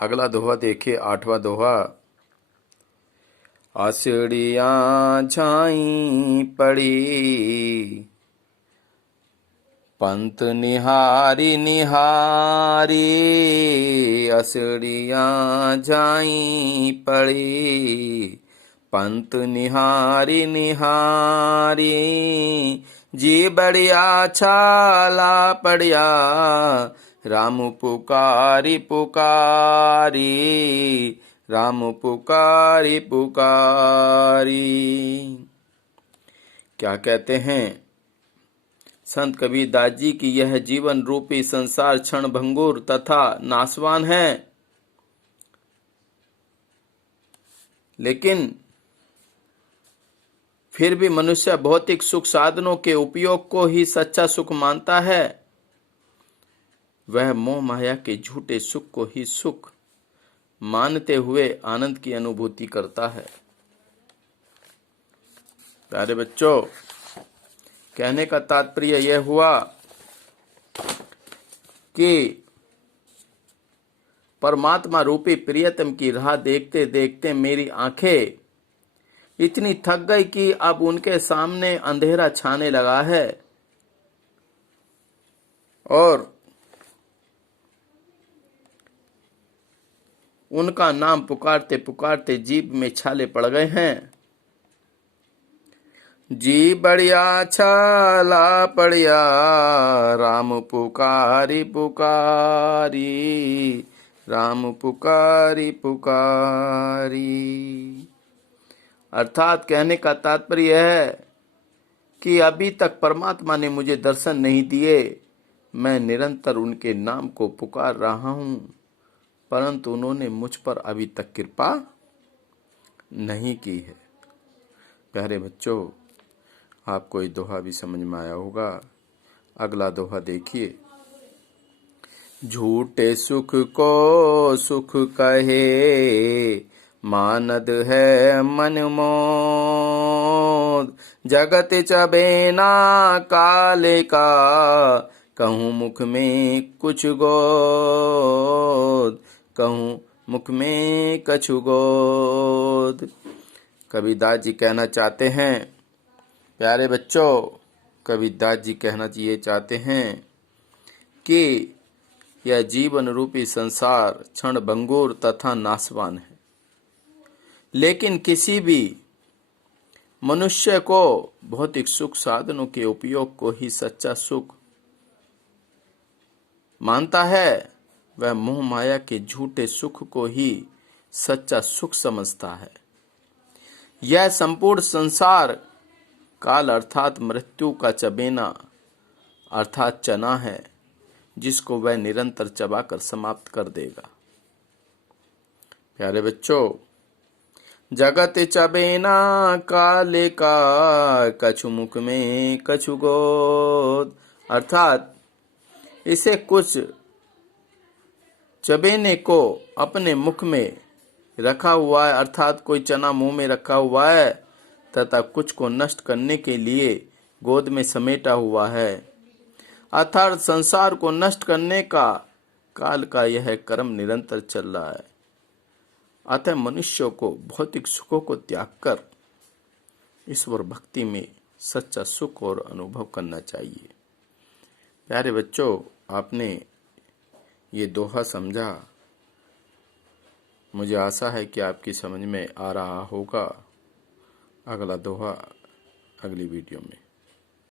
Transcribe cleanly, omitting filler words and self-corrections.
अगला दोहा देखिए, 8वां दोहा। आषड़ियाँ झाई पड़ी, पंत निहारी निहारी। आषड़ियाँ झाई पड़ी, पंत निहारी निहारी। जी बढ़िया छाला पड़िया, राम पुकारी पुकारी। राम पुकारी पुकारी। क्या कहते हैं संत कबीरदास जी की, यह जीवन रूपी संसार क्षण भंगुर तथा नाशवान है, लेकिन फिर भी मनुष्य भौतिक सुख साधनों के उपयोग को ही सच्चा सुख मानता है। वह मोह माया के झूठे सुख को ही सुख मानते हुए आनंद की अनुभूति करता है। प्यारे बच्चों, कहने का तात्पर्य यह हुआ कि परमात्मा रूपी प्रियतम की राह देखते देखते मेरी आंखें इतनी थक गई कि अब उनके सामने अंधेरा छाने लगा है और उनका नाम पुकारते पुकारते जीभ में छाले पड़ गए हैं। जी बढ़िया छाला पड़िया, राम पुकारी पुकारी। राम पुकारी पुकारी। अर्थात कहने का तात्पर्य है कि अभी तक परमात्मा ने मुझे दर्शन नहीं दिए। मैं निरंतर उनके नाम को पुकार रहा हूं, परंतु उन्होंने मुझ पर अभी तक कृपा नहीं की है। प्यारे बच्चों, आपको ये दोहा भी समझ में आया होगा। अगला दोहा देखिए। झूठे सुख को सुख कहे, मानद है मन मोद। जगत चबेना काले का, कहूँ मुख में कुछ गोद। कहूँ मुख में कछु गोद। कबीरदास जी कहना चाहते हैं, प्यारे बच्चों, कबीरदास जी कहना ये चाहते हैं कि यह जीवन रूपी संसार क्षण भंगुर तथा नाशवान है, लेकिन किसी भी मनुष्य को भौतिक सुख साधनों के उपयोग को ही सच्चा सुख मानता है। वह मोह माया के झूठे सुख को ही सच्चा सुख समझता है। यह संपूर्ण संसार काल अर्थात मृत्यु का चबेना अर्थात चना है, जिसको वह निरंतर चबाकर समाप्त कर देगा। प्यारे बच्चों, जगत चबेना काले का, कछु मुख में कछु गोद। अर्थात इसे कुछ चबेने को अपने मुख में रखा हुआ है, अर्थात कोई चना मुंह में रखा हुआ है, तथा कुछ को नष्ट करने के लिए गोद में समेटा हुआ है। अर्थात संसार को नष्ट करने का काल का यह कर्म निरंतर चल रहा है। अतः मनुष्य को भौतिक सुखों को त्याग कर ईश्वर भक्ति में सच्चा सुख और अनुभव करना चाहिए। प्यारे बच्चों, आपने ये दोहा समझा। मुझे आशा है कि आपकी समझ में आ रहा होगा। अगला दोहा अगली वीडियो में।